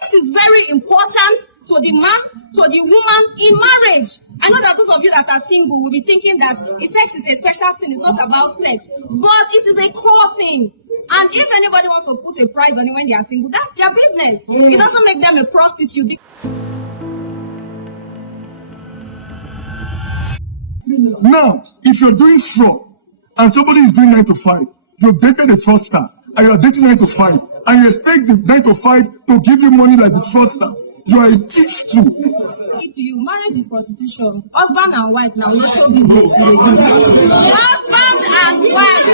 This is very important to the man, to the woman in marriage. I know that those of you that are single will be thinking that sex is a special thing, it's not about sex, but it is a core thing. And if anybody wants to put a price on it when they are single, that's their business. It doesn't make them a prostitute. Now, if you're doing fraud and somebody is doing 9 to 5, you've dated a fraudster and you're dating 9 to 5, and you expect the 9 to 5 to give you money like the fraudster, you're a thief too. To you, marriage is prostitution. Husband and wife now, not show business. Husband and wife.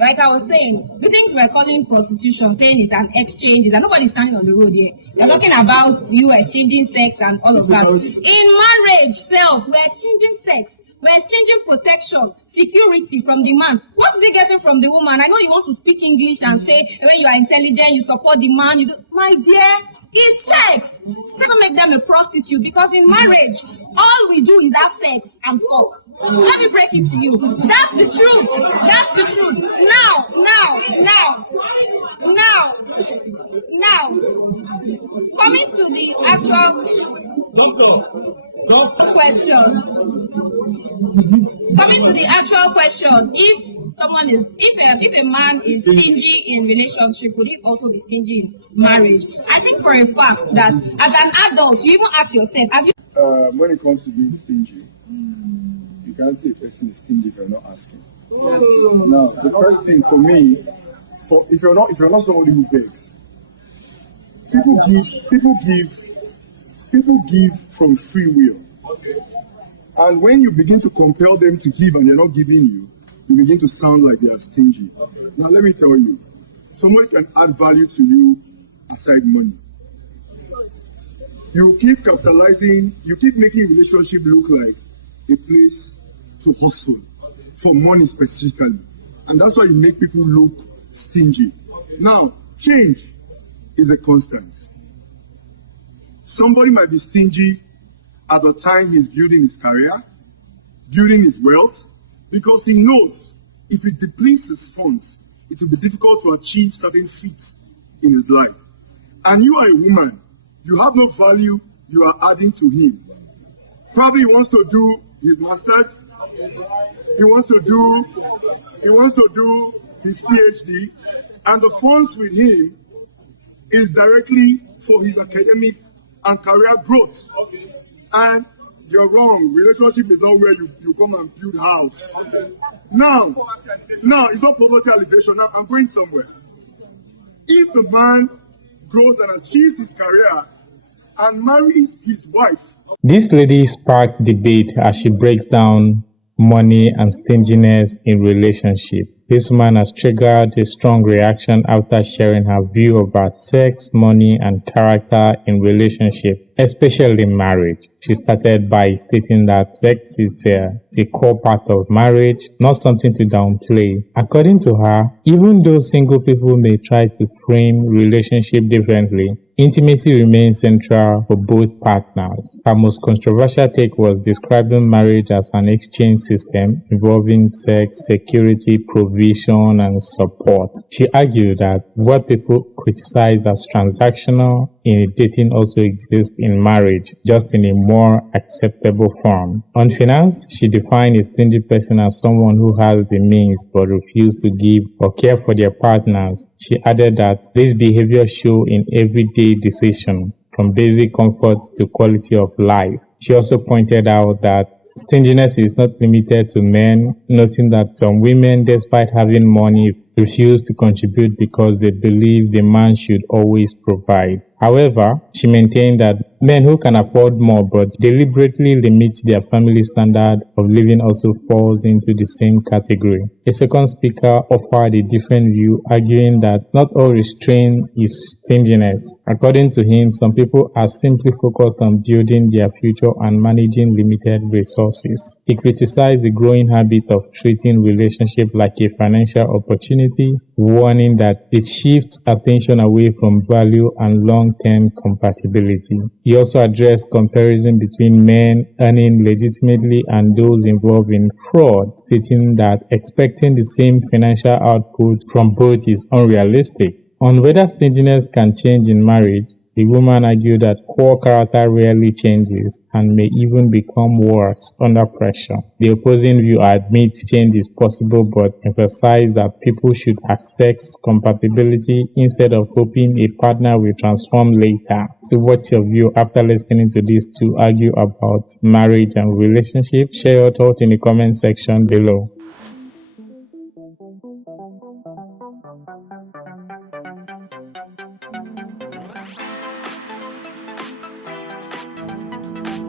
Like I was saying, the things we're calling prostitution, saying it's an exchange, and nobody's standing on the road here. They're talking about you exchanging sex and all of that. In marriage self, we're exchanging sex. We're exchanging protection, security from the man. What is he getting from the woman? I know you want to speak English and say when you are intelligent, you support the man. You do, my dear, it's sex. Sex make them a prostitute, because in marriage, all we do is have sex and fuck. Let me break it to you. That's the truth. That's the truth. Now. Coming to the actual question. Coming to the actual question, if a man is stingy in relationship, would he also be stingy in marriage? I think for a fact that as an adult, you even ask yourself, have you? When it comes to being stingy, you can't say a person is stingy if you're not asking. Now, the first thing for me, if you're not somebody who begs, people give from free will. And when you begin to compel them to give and they're not giving you, you begin to sound like they are stingy. Now let me tell you, somebody can add value to you aside money. You keep capitalizing, you keep making a relationship look like a place to hustle for money specifically. And that's why you make people look stingy. Now, change is a constant. Somebody might be stingy at the time he's building his career, building his wealth, because he knows if he depletes his funds, it will be difficult to achieve certain feats in his life. And you are a woman, you have no value you are adding to him. Probably he wants to do his master's, he wants to do his PhD, and the funds with him is directly for his academic and career growth. And you're wrong. Relationship is not where you come and build house. Now, it's not poverty alleviation. Now, I'm going somewhere. If the man grows and achieves his career and marries his wife. This lady sparked debate as she breaks down money and stinginess in relationship. This woman has triggered a strong reaction after sharing her view about sex, money, and character in relationship, especially in marriage. She started by stating that sex is a core part of marriage, not something to downplay. According to her, even though single people may try to frame relationship differently, intimacy remains central for both partners. Her most controversial take was describing marriage as an exchange system involving sex, security, provision, and support. She argued that what people criticize as transactional in dating also exists in marriage, just in a more acceptable form. On finance, she defined a stingy person as someone who has the means but refuses to give or care for their partners. She added that this behavior shows in everyday decision, from basic comfort to quality of life. She also pointed out that stinginess is not limited to men, noting that some women, despite having money, refuse to contribute because they believe the man should always provide. However, she maintained that men who can afford more but deliberately limit their family standard of living also falls into the same category. A second speaker offered a different view, arguing that not all restraint is stinginess. According to him, some people are simply focused on building their future and managing limited resources. He criticized the growing habit of treating relationship like a financial opportunity, warning that it shifts attention away from value and long-term compatibility. He also addressed comparison between men earning legitimately and those involved in fraud, stating that expecting the same financial output from both is unrealistic. On whether stinginess can change in marriage, the woman argued that poor character rarely changes and may even become worse under pressure. The opposing view admits change is possible but emphasized that people should assess compatibility instead of hoping a partner will transform later. So what's your view after listening to these two argue about marriage and relationship? Share your thoughts in the comment section below.